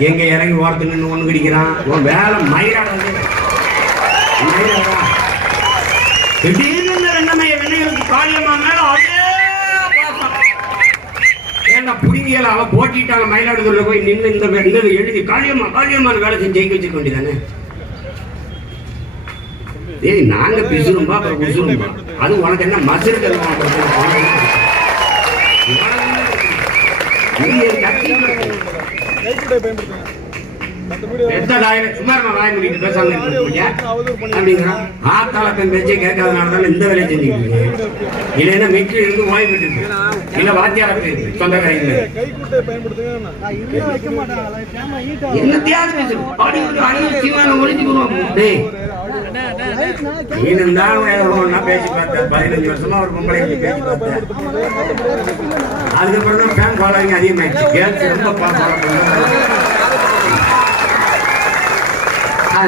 எங்க இறங்கி ஓரத்துல நின்று ஒண்ணு கிடைக்கிறான்? உன் வேலை மயிராட மயிராடா திடீர்னு இந்த வெண்ணமைய வெண்ணைகளுக்கு காளியம்மா மேல ஏன்னா பாசம். ஏன்டா புடிங்கியல? அவ போட்டிட்டாங்க மயிலாடுதுறையில போய் நின்று இந்த வெ- இந்த எழுதி காளியம்மா காளியம்மான்னு வேலை செஞ்சு ஜெயிக்க வச்சுக்க வேண்டியதானே? ஏய் நாங்க பிசுரும்பா அப்புறம் உசுரும்பா அது உனக்கு என்ன மசுறு கைக்குட்டை பயன்படுத்துங்க. எந்த டாயில சும்மா நான் வாய் மூடிட்டு பேசாம இருக்கீங்க அப்படிங்கிறான் ஆத்தால பெண் பேச்சே கேட்காதனால தான் இந்த வேலையை செஞ்சுக்கிறீங்க இல்லைன்னா மெக்கு இருந்து ஓய்வு விட்டுருக்கு இல்ல வாத்தியார பேசுறோம் போடுவோம் ஒன்னா பேசி. பார்த்தேன். பதினஞ்சு வருஷமா ஒரு பொம்பளை பேசி பார்த்தேன். அதுக்கப்புறம் தான் ஃபேன் ஃபாலோவிங் அதிகமாயிடுச்சு. கேர்ள்ஸ் ரொம்ப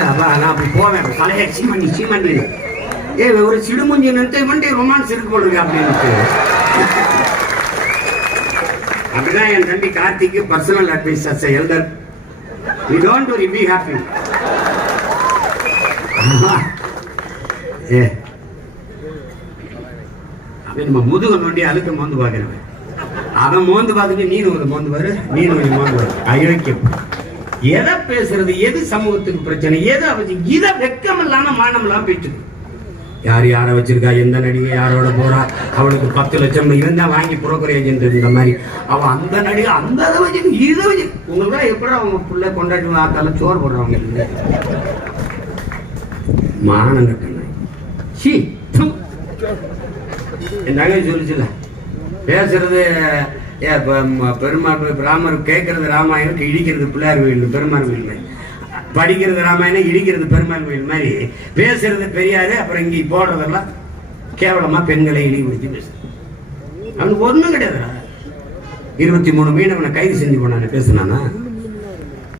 அப்பா நான் அப்படி போவேன் தலையை சீமண்ணி சீமண்ணி ஏ ஒரு சிடுமுஞ்சி நிறுத்த வேண்டிய ரொமான்ஸ் இருக்கு போடுங்க அப்படின்ட்டு அப்படிதான் என் தம்பி கார்த்திக்கு personal advice as elder you don't worry be happy ஏ. அப்படி நம்ம முதுக நோண்டி அழுக்க மோந்து பார்க்கிறவன். அவன் மோந்து பார்த்துட்டு நீனு ஒரு மோந்து பாரு நீனு ஒரு மோந்து பாரு. அயோக்கியம் எதை பேசுறது எது சமூகத்துக்கு பிரச்சனை எதை வச்சு இதை வெக்கம் இல்லாம மானம் இல்லாம யார் யாரை வச்சிருக்கா? எந்த நடிகை யாரோட போறா? அவளுக்கு பத்து லட்சம் இருந்தா வாங்கி புரோக்கர் ஏஜென்ட் இந்த மாதிரி. அவன் அந்த நடிகை அந்த இதை வச்சு இதை வச்சு உங்களுக்கு எப்படி அவங்க பிள்ளை கொண்டாட்டி ஆத்தால சோறு போடுறவங்க இல்லை. மானம் கட்டணும் சி என் சொல்லிச்சுல பேசுறது பெருமாள் ராமர் கேட்கறது ராமாயணம் இடிக்கிறது பிள்ளையார் கோயில் பெருமாள் கோயில் மாதிரி படிக்கிறது ராமாயணம் இடிக்கிறது பெருமாள் கோயில் மாதிரி பேசுறது பெரியாரு அப்புறம் இங்கே போடுறதெல்லாம் கேவலமா பெண்களை இழிவுபடுத்தி பேசுறது. அவனுக்கு ஒன்றும் கிடையாதுடா. இருபத்தி மூணு மீனவனை கைது செஞ்சு போனான்னு பேசுனானா?